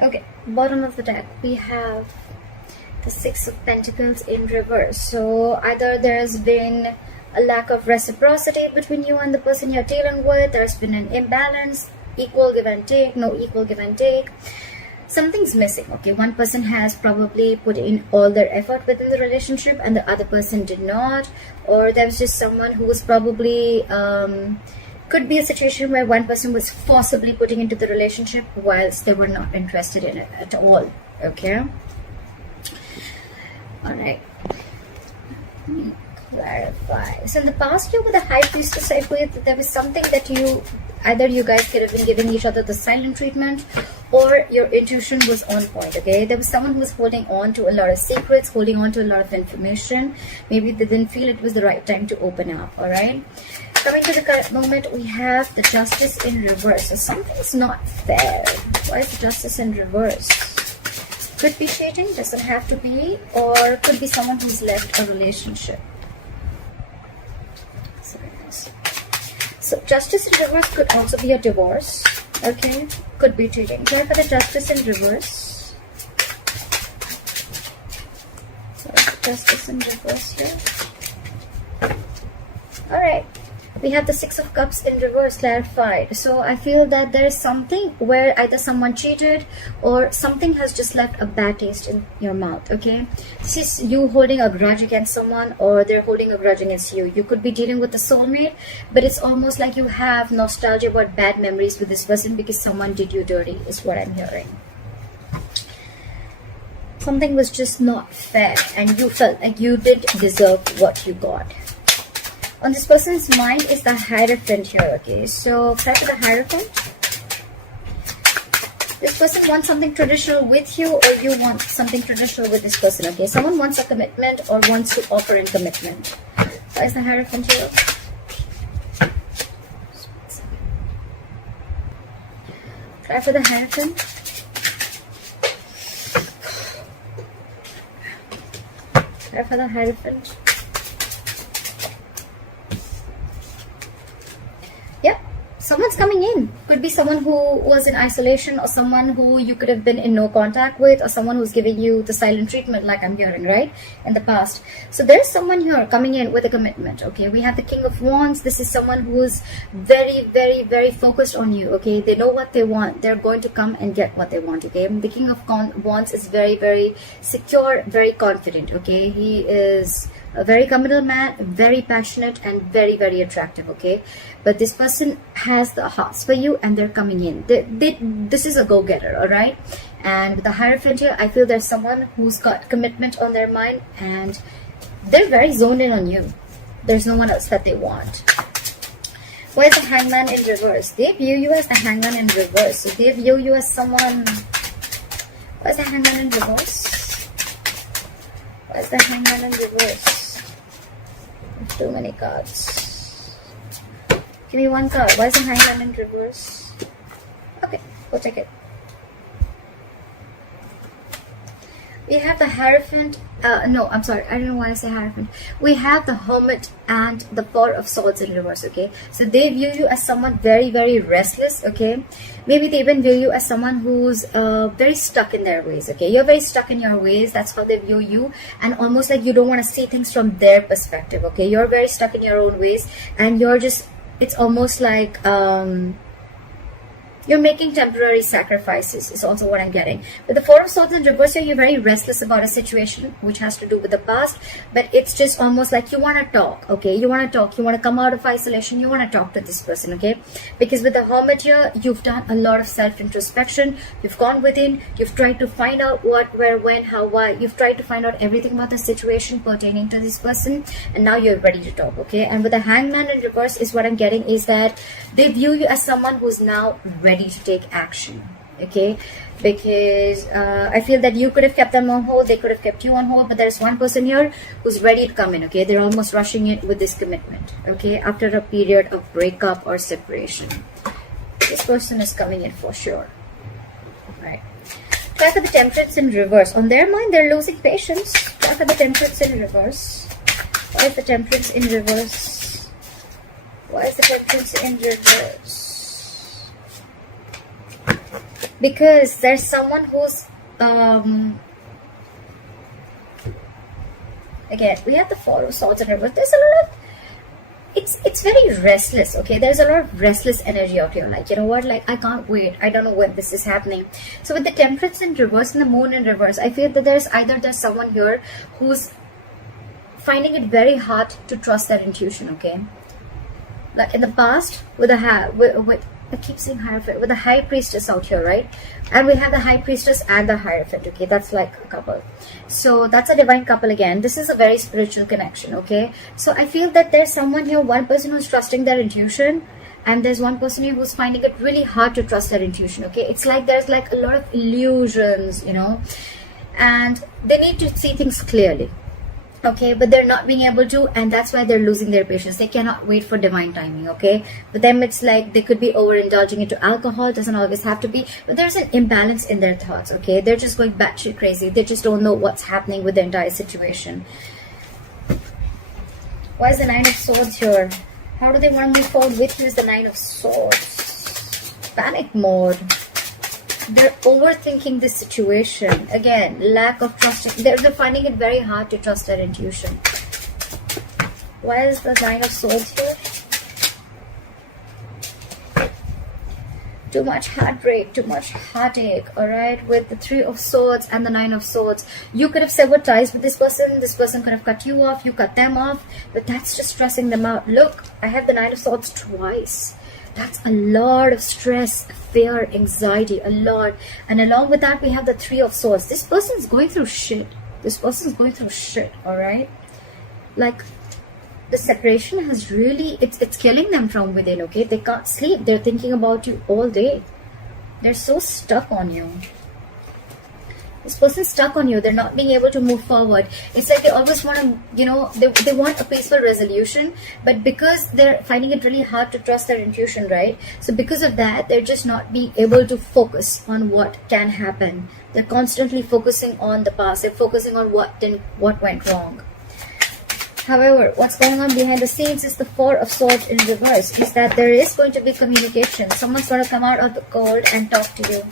Okay, bottom of the deck, we have the Six of Pentacles in reverse. So either there's been a lack of reciprocity between you and the person you're dealing with. There's been an imbalance, equal give and take, no equal give and take. Something's missing, okay? One person has probably put in all their effort within the relationship and the other person did not. Or there's just someone who was probably... could be a situation where one person was forcibly putting into the relationship whilst they were not interested in it at all, okay? Alright. Let me clarify. So in the past year with the High Priestess, I feel that there was something that either you guys could have been giving each other the silent treatment or your intuition was on point, okay? There was someone who was holding on to a lot of secrets, holding on to a lot of information. Maybe they didn't feel it was the right time to open up, alright? Coming to the current moment, we have the Justice in reverse. So something's not fair. Why is the Justice in reverse? Could be cheating, doesn't have to be, or could be someone who's left a relationship. So Justice in reverse could also be a divorce, okay? Could be cheating. Try for the Justice in reverse. So Justice in reverse here. Alright. We have the Six of Cups in reverse clarified. So I feel that there is something where either someone cheated or something has just left a bad taste in your mouth, okay? This is you holding a grudge against someone or they're holding a grudge against you. You could be dealing with a soulmate, but it's almost like you have nostalgia about bad memories with this person because someone did you dirty, is what I'm hearing. Something was just not fair and you felt like you didn't deserve what you got. On this person's mind is the Hierophant here, okay? So, try for the Hierophant. This person wants something traditional with you or you want something traditional with this person, okay? Someone wants a commitment or wants to offer in commitment. Why is the Hierophant here? Try for the Hierophant. Try for the Hierophant. Someone's coming in. Could be someone who was in isolation or someone who you could have been in no contact with or someone who's giving you the silent treatment like I'm hearing, right? In the past. So there's someone here coming in with a commitment, okay? We have the King of Wands. This is someone who's very, very, very focused on you, okay? They know what they want. They're going to come and get what they want, okay? The King of Wands is very, very secure, very confident, okay? He is a very committal man, very passionate and very, very attractive, okay? But this person has the hearts for you and they're coming in. This is a go-getter, all right? And with the Hierophant here, I feel there's someone who's got commitment on their mind and they're very zoned in on you. There's no one else that they want. Why is the Hangman in reverse? They view you as the Hangman in reverse. So they view you as someone... Why is the Hangman in reverse? Why is the Hangman in reverse? Too many cards. Give me one card. Why is the Hangman in reverse? Okay, we'll take it. We have the Hierophant. No, I'm sorry. I don't know why I say Hierophant. We have the Hermit and the Four of Swords in reverse, okay? So they view you as someone very, very restless, okay? Maybe they even view you as someone who's very stuck in their ways, okay? You're very stuck in your ways. That's how they view you. And almost like you don't want to see things from their perspective, okay? You're very stuck in your own ways. And you're just... It's almost like... you're making temporary sacrifices is also what I'm getting. With the Four of Swords in reverse here, you're very restless about a situation which has to do with the past. But it's just almost like you want to talk, okay? You want to talk. You want to come out of isolation. You want to talk to this person, okay? Because with the Hermit here, you've done a lot of self-introspection. You've gone within. You've tried to find out what, where, when, how, why. You've tried to find out everything about the situation pertaining to this person. And now you're ready to talk, okay? And with the Hangman in reverse is what I'm getting is that they view you as someone who's now ready to take action, okay? Because I feel that you could have kept them on hold, they could have kept you on hold, but there's one person here who's ready to come in, okay? They're almost rushing it with this commitment, okay? After a period of breakup or separation, this person is coming in for sure, right? Try for the Temperance in reverse. On their mind, they're losing patience. Try for the Temperance in reverse. Why is the Temperance in reverse? Why is the Temperance in reverse? because there's someone who's again, we have the Four of Swords in reverse. There's a lot of, it's very restless, okay? There's a lot of restless energy out here. Like, you know what? Like, I can't wait. I don't know when this is happening. So with the Temperance in reverse and the Moon in reverse, I feel that there's someone here who's finding it very hard to trust their intuition, okay? Like in the past, with I keep saying Hierophant, with the High Priestess out here, right? And we have the High Priestess and the Hierophant, okay? That's like a couple. So that's a divine couple again. This is a very spiritual connection, okay? So I feel that there's someone here, one person who's trusting their intuition, and there's one person here who's finding it really hard to trust their intuition, okay? It's like there's like a lot of illusions, you know? And they need to see things clearly. Okay, but they're not being able to, and that's why they're losing their patience. They cannot wait for divine timing, okay? For them, it's like they could be overindulging into alcohol. It doesn't always have to be, but there's an imbalance in their thoughts, okay? They're just going batshit crazy. They just don't know what's happening with the entire situation. Why is the Nine of Swords here? How do they want to move forward with you is the Nine of Swords. Panic mode. They're overthinking this situation. Again, lack of trusting. They're finding it very hard to trust their intuition. Why is the Nine of Swords here? Too much heartbreak, too much heartache, alright? With the Three of Swords and the Nine of Swords. You could have severed ties with this person could have cut you off, you cut them off, but that's just stressing them out. Look, I have the Nine of Swords twice. That's a lot of stress, fear, anxiety, a lot. And along with that, we have the Three of Swords. This person's going through shit. Alright? Like, the separation has really, it's killing them from within, okay? They can't sleep. They're thinking about you all day. They're so stuck on you. This person's stuck on you. They're not being able to move forward. It's like they always want to, you know, they want a peaceful resolution, but because they're finding it really hard to trust their intuition, right? So because of that, they're just not being able to focus on what can happen. They're constantly focusing on the past. They're focusing on what went wrong. However, what's going on behind the scenes is the Four of Swords in reverse. Is that there is going to be communication. Someone's going to come out of the cold and talk to you.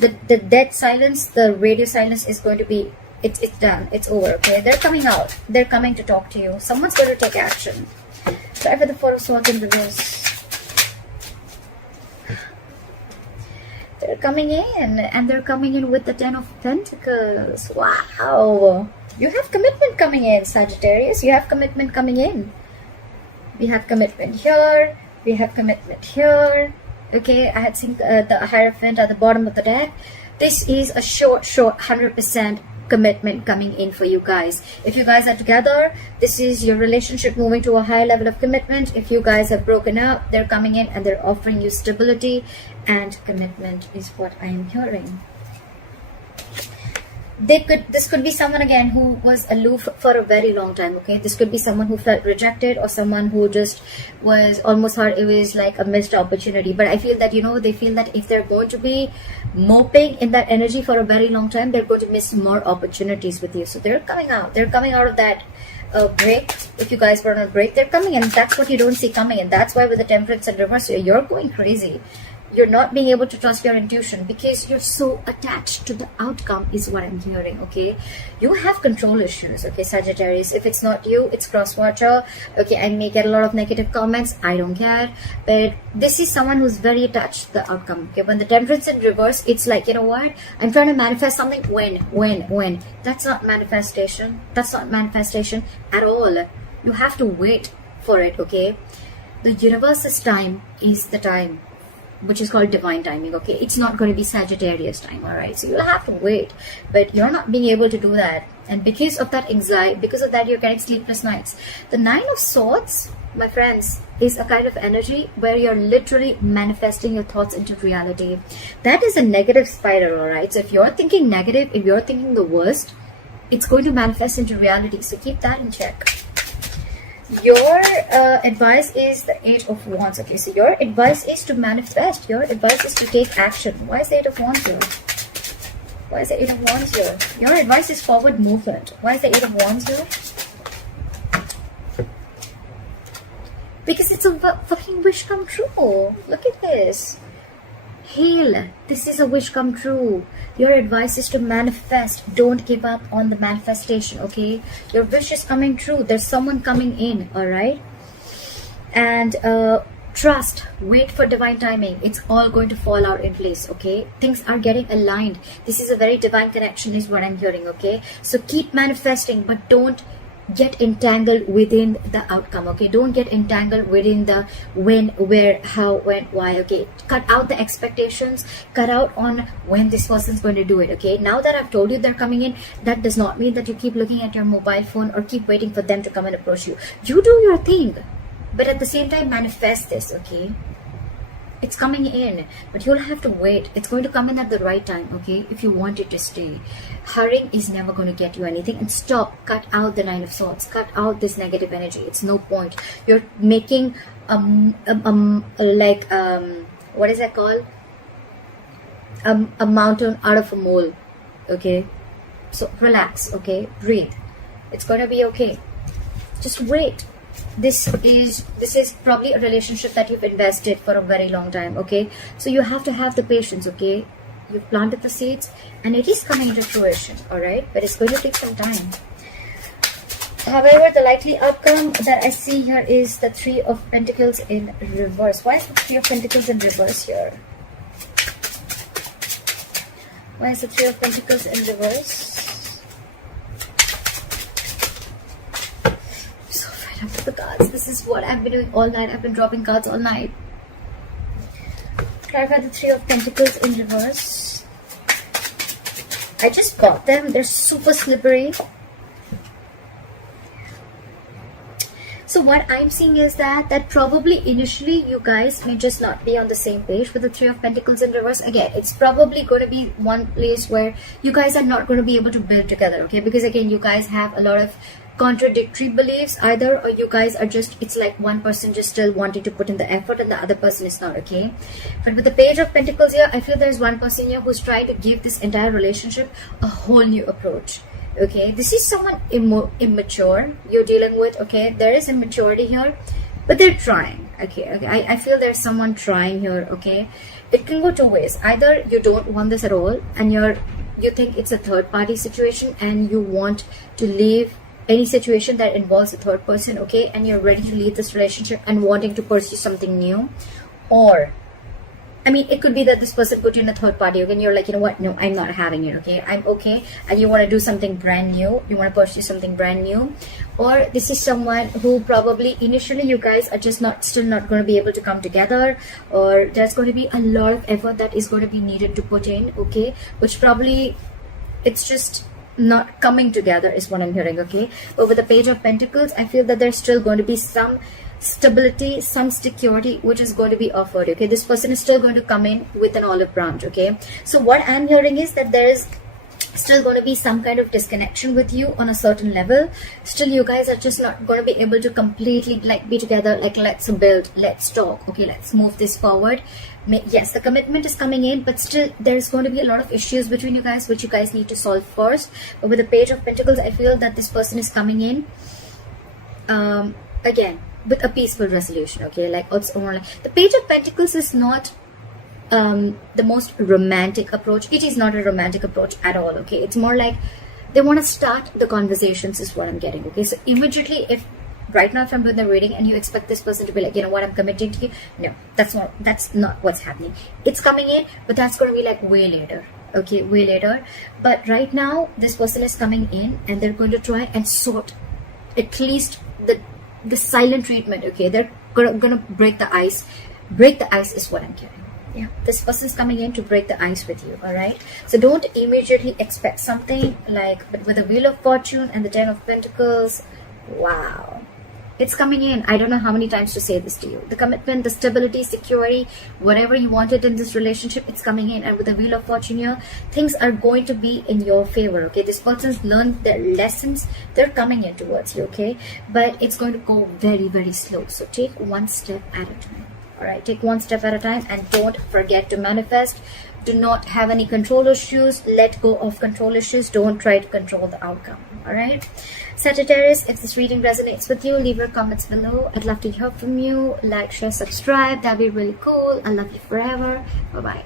The dead silence, the radio silence is going to be, it's done. It's over, okay? They're coming out. They're coming to talk to you. Someone's going to take action. Try for the Four of Swords in reverse. They're coming in, and they're coming in with the Ten of Pentacles. Wow. You have commitment coming in, Sagittarius. You have commitment coming in. We have commitment here. We have commitment here. Okay, I had seen the Hierophant at the bottom of the deck. This is a short 100% commitment coming in for you guys. If you guys are together, this is your relationship moving to a higher level of commitment. If you guys have broken up, they're coming in and they're offering you stability and commitment is what I am hearing. This could be someone again who was aloof for a very long time, okay? This could be someone who felt rejected or someone who just was almost thought it was like a missed opportunity. But I feel that, you know, they feel that if they're going to be moping in that energy for a very long time, they're going to miss more opportunities with you. So they're coming out. They're coming out of that break. If you guys were on a break, they're coming in. That's what you don't see coming. And that's why with the Temperance and reverse, you're going crazy. You're not being able to trust your intuition because you're so attached to the outcome is what I'm hearing, okay? You have control issues, okay, Sagittarius. If it's not you, it's cross-watcher. Okay, I may get a lot of negative comments. I don't care. But this is someone who's very attached to the outcome, okay? When the Temperance in reverse, it's like, you know what? I'm trying to manifest something. When? That's not manifestation. That's not manifestation at all. You have to wait for it, okay? The universe's time is the time, which is called divine timing, okay? It's not going to be Sagittarius time, all right? So you'll have to wait, but you're not being able to do that. And because of that anxiety, because of that, you're getting sleepless nights. The Nine of Swords, my friends, is a kind of energy where you're literally manifesting your thoughts into reality. That is a negative spiral, all right? So if you're thinking negative, if you're thinking the worst, it's going to manifest into reality. So keep that in check. Your advice is the Eight of Wands. Okay, so your advice is to manifest. Your advice is to take action. Why is the Eight of Wands here? Why is the Eight of Wands here? Your advice is forward movement. Why is the Eight of Wands here? Because it's a fucking wish come true. Look at this. Heal. This is a wish come true. Your advice is to manifest. Don't give up on the manifestation, okay? Your wish is coming true. There's someone coming in, all right? And trust. Wait for divine timing. It's all going to fall out in place, okay? Things are getting aligned. This is a very divine connection is what I'm hearing, okay? So keep manifesting, but don't get entangled within the outcome, okay? Don't get entangled within the when, where, how, when, why, okay? Cut out the expectations, cut out on when this person's going to do it, okay? Now that I've told you they're coming in, that does not mean that you keep looking at your mobile phone or keep waiting for them to come and approach you. You do your thing, but at the same time manifest this, okay? It's coming in, but you'll have to wait. It's going to come in at the right time, okay? If you want it to stay. Hurrying is never going to get you anything. And stop. Cut out the 9 of Swords. Cut out this negative energy. It's no point. You're making what is that called? A mountain out of a mole, okay? So relax, okay? Breathe. It's going to be okay. Just wait. This is probably a relationship that you've invested for a very long time, okay? So you have to have the patience, okay? You've planted the seeds and it is coming into fruition, all right? But it's going to take some time. However, the likely outcome that I see here is the 3 of Pentacles in reverse. Why is the 3 of Pentacles in reverse here? Why is the 3 of Pentacles in reverse? After the cards, this is what I've been doing all night. I've been dropping cards all night. Clarify the 3 of Pentacles in reverse. I just got them. They're super slippery. So what I'm seeing is that probably initially you guys may just not be on the same page with the 3 of Pentacles in reverse. Again, it's probably going to be one place where you guys are not going to be able to build together, okay? Because again, you guys have a lot of contradictory beliefs either, or you guys are just, it's like one person just still wanting to put in the effort and the other person is not, okay? But with the Page of Pentacles here, I feel there's one person here who's trying to give this entire relationship a whole new approach, okay? This is someone immature you're dealing with, okay? There is immaturity here, but they're trying, okay? I feel there's someone trying here, okay? It can go 2 ways. Either you don't want this at all and you think it's a third party situation and you want to leave any situation that involves a third person, okay, and you're ready to leave this relationship and wanting to pursue something new. Or I mean, it could be that this person put you in a third party, okay, and you're like, you know what, no, I'm not having it, okay, I'm okay, and you want to do something brand new, you want to pursue something brand new. Or this is someone who probably initially you guys are just still not going to be able to come together, or there's going to be a lot of effort that is going to be needed to put in, okay, which probably it's just not coming together is what I'm hearing, okay? But with the Page of Pentacles, I feel that there's still going to be some stability, some security which is going to be offered, okay? This person is still going to come in with an olive branch, okay? So what I'm hearing is that there is still going to be some kind of disconnection with you on a certain level. Still you guys are just not going to be able to completely like be together, like let's build, let's talk, okay, let's move this forward. Yes, the commitment is coming in, but still there's going to be a lot of issues between you guys which you guys need to solve first. But with the Page of Pentacles, I feel that this person is coming in again with a peaceful resolution, okay? Like it's more like the Page of Pentacles is not the most romantic approach. It is not a romantic approach at all, okay? It's more like they want to start the conversations is what I'm getting, okay? So immediately, if right now if I'm doing the reading and you expect this person to be like, you know what, I'm committing to you, no, that's not what's happening. It's coming in, but that's going to be like way later, okay, way later. But right now this person is coming in and they're going to try and sort at least the silent treatment, okay? They're gonna break the ice. Break the ice is what I'm getting. Yeah, this person is coming in to break the ice with you, all right? So don't immediately expect something like, but with the Wheel of Fortune and the 10 of Pentacles, wow, it's coming in. I don't know how many times to say this to you. The commitment, the stability, security, whatever you wanted in this relationship, it's coming in. And with the Wheel of Fortune here, things are going to be in your favor, okay? This person's learned their lessons. They're coming in towards you, okay? But it's going to go very, very slow. So take one step at a time. All right, take one step at a time and don't forget to manifest. Do not have any control issues. Let go of control issues. Don't try to control the outcome. All right, Sagittarius, if this reading resonates with you, leave your comments below. I'd love to hear from you. Like, share, subscribe. That'd be really cool. I love you forever. Bye-bye.